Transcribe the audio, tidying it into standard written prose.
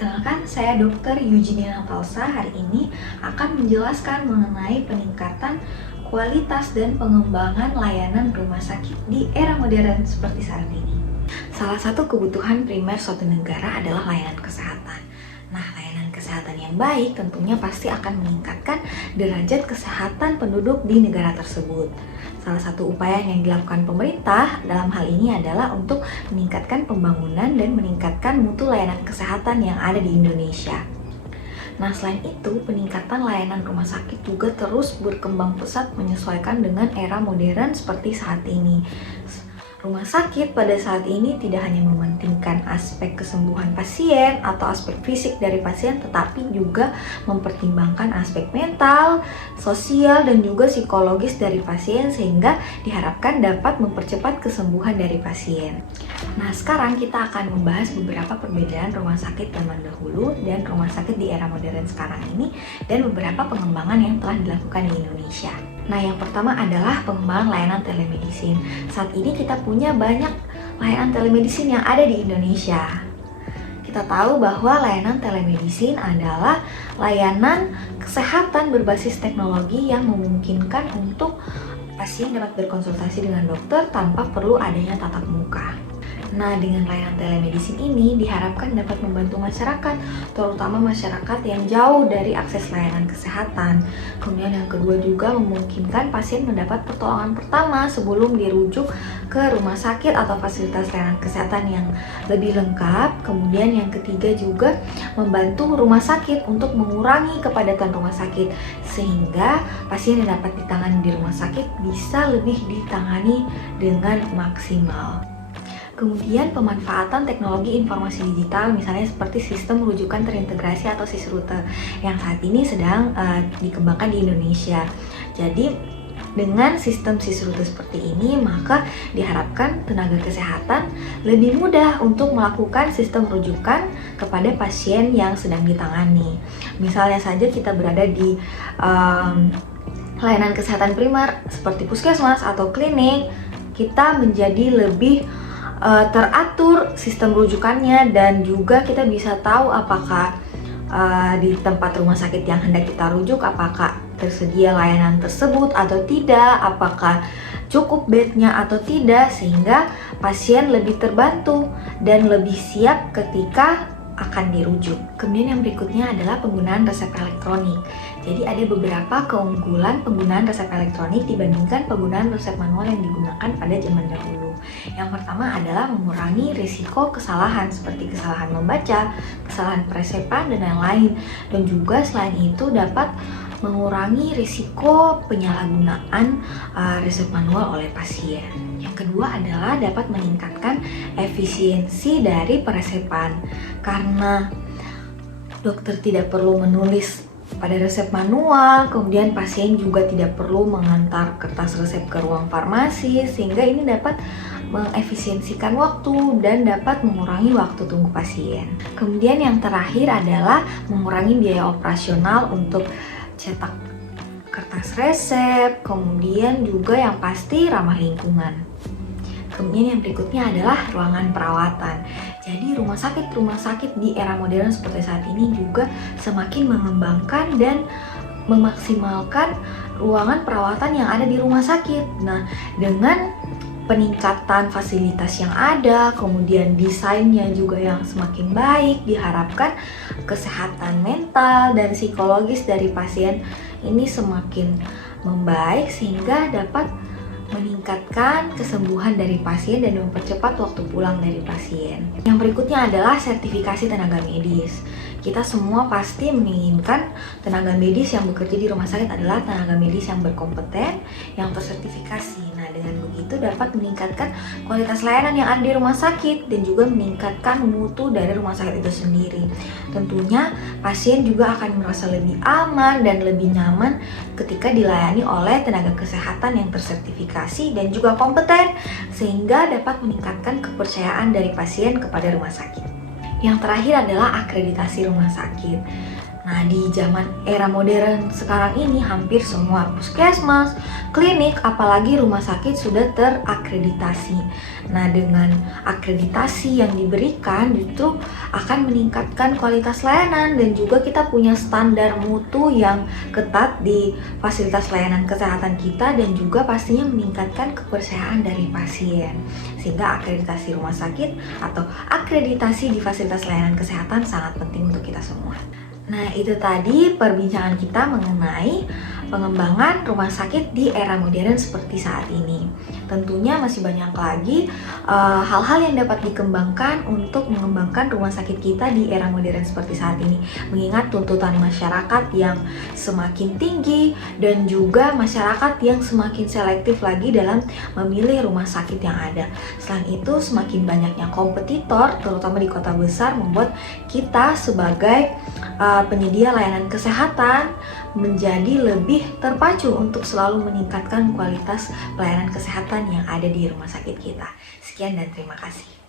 Perkenalkan, saya Dr. Eugenia Natalsa. Hari ini akan menjelaskan mengenai peningkatan kualitas dan pengembangan layanan rumah sakit di era modern seperti saat ini. Salah satu kebutuhan primer suatu negara adalah layanan kesehatan. Nah, layanan kesehatan yang baik tentunya pasti akan meningkatkan derajat kesehatan penduduk di negara tersebut. Salah satu upaya yang dilakukan pemerintah dalam hal ini adalah untuk meningkatkan pembangunan dan meningkatkan mutu layanan kesehatan yang ada di Indonesia. Nah, selain itu, peningkatan layanan rumah sakit juga terus berkembang pesat menyesuaikan dengan era modern seperti saat ini. Rumah sakit pada saat ini tidak hanya mementingkan aspek kesembuhan pasien atau aspek fisik dari pasien, tetapi juga mempertimbangkan aspek mental, sosial, dan juga psikologis dari pasien sehingga diharapkan dapat mempercepat kesembuhan dari pasien. Nah, sekarang kita akan membahas beberapa perbedaan rumah sakit zaman dahulu dan rumah sakit di era modern sekarang ini dan beberapa pengembangan yang telah dilakukan di Indonesia. Nah, yang pertama adalah pengembangan layanan telemedicine. Saat ini kita punya banyak layanan telemedicine yang ada di Indonesia. Kita tahu bahwa layanan telemedicine adalah layanan kesehatan berbasis teknologi yang memungkinkan untuk pasien dapat berkonsultasi dengan dokter tanpa perlu adanya tatap muka. Nah, dengan layanan telemedicine ini diharapkan dapat membantu masyarakat, terutama masyarakat yang jauh dari akses layanan kesehatan. Kemudian yang kedua juga memungkinkan pasien mendapat pertolongan pertama sebelum dirujuk ke rumah sakit atau fasilitas layanan kesehatan yang lebih lengkap. Kemudian yang ketiga juga membantu rumah sakit untuk mengurangi kepadatan rumah sakit, sehingga pasien yang dapat ditangani di rumah sakit bisa lebih ditangani dengan maksimal. Kemudian pemanfaatan teknologi informasi digital misalnya seperti sistem rujukan terintegrasi atau SISRUTE yang saat ini sedang dikembangkan di Indonesia. Jadi dengan sistem SISRUTE seperti ini maka diharapkan tenaga kesehatan lebih mudah untuk melakukan sistem rujukan kepada pasien yang sedang ditangani. Misalnya saja kita berada di layanan kesehatan primer seperti puskesmas atau klinik, kita menjadi lebih teratur sistem rujukannya dan juga kita bisa tahu apakah di tempat rumah sakit yang hendak kita rujuk apakah tersedia layanan tersebut atau tidak, apakah cukup bednya atau tidak, sehingga pasien lebih terbantu dan lebih siap ketika akan dirujuk. Kemudian yang berikutnya adalah penggunaan resep elektronik. Jadi ada beberapa keunggulan penggunaan resep elektronik dibandingkan penggunaan resep manual yang digunakan pada zaman dahulu. Yang pertama adalah mengurangi risiko kesalahan seperti kesalahan membaca, kesalahan peresepan, dan lain-lain. Dan juga selain itu dapat mengurangi risiko penyalahgunaan resep manual oleh pasien. Yang kedua adalah dapat meningkatkan efisiensi dari peresepan karena dokter tidak perlu menulis pada resep manual, kemudian pasien juga tidak perlu mengantar kertas resep ke ruang farmasi, sehingga ini dapat mengefisiensikan waktu dan dapat mengurangi waktu tunggu pasien. Kemudian yang terakhir adalah mengurangi biaya operasional untuk cetak kertas resep, kemudian juga yang pasti ramah lingkungan. Kemudian yang berikutnya adalah ruangan perawatan. Jadi rumah sakit di era modern seperti saat ini juga semakin mengembangkan dan memaksimalkan ruangan perawatan yang ada di rumah sakit. Nah, dengan peningkatan fasilitas yang ada, kemudian desainnya juga yang semakin baik, diharapkan kesehatan mental dan psikologis dari pasien ini semakin membaik sehingga dapat meningkatkan kesembuhan dari pasien dan mempercepat waktu pulang dari pasien. Yang berikutnya adalah sertifikasi tenaga medis. Kita semua pasti menginginkan tenaga medis yang bekerja di rumah sakit adalah tenaga medis yang berkompeten, yang tersertifikasi. Nah, dengan begitu dapat meningkatkan kualitas layanan yang ada di rumah sakit dan juga meningkatkan mutu dari rumah sakit itu sendiri. Tentunya pasien juga akan merasa lebih aman dan lebih nyaman ketika dilayani oleh tenaga kesehatan yang tersertifikasi dan juga kompeten, sehingga dapat meningkatkan kepercayaan dari pasien kepada rumah sakit. Yang terakhir adalah akreditasi rumah sakit. Nah, di zaman era modern sekarang ini hampir semua puskesmas, klinik, apalagi rumah sakit sudah terakreditasi. Nah, dengan akreditasi yang diberikan justru akan meningkatkan kualitas layanan dan juga kita punya standar mutu yang ketat di fasilitas layanan kesehatan kita dan juga pastinya meningkatkan kepercayaan dari pasien. Sehingga akreditasi rumah sakit atau akreditasi di fasilitas layanan kesehatan sangat penting untuk kita semua. Nah, itu tadi perbincangan kita mengenai pengembangan rumah sakit di era modern seperti saat ini. Tentunya masih banyak lagi hal-hal yang dapat dikembangkan untuk mengembangkan rumah sakit kita di era modern seperti saat ini. Mengingat tuntutan masyarakat yang semakin tinggi dan juga masyarakat yang semakin selektif lagi dalam memilih rumah sakit yang ada. Selain itu, semakin banyaknya kompetitor, terutama di kota besar, membuat kita sebagai penyedia layanan kesehatan menjadi lebih terpacu untuk selalu meningkatkan kualitas pelayanan kesehatan yang ada di rumah sakit kita. Sekian dan terima kasih.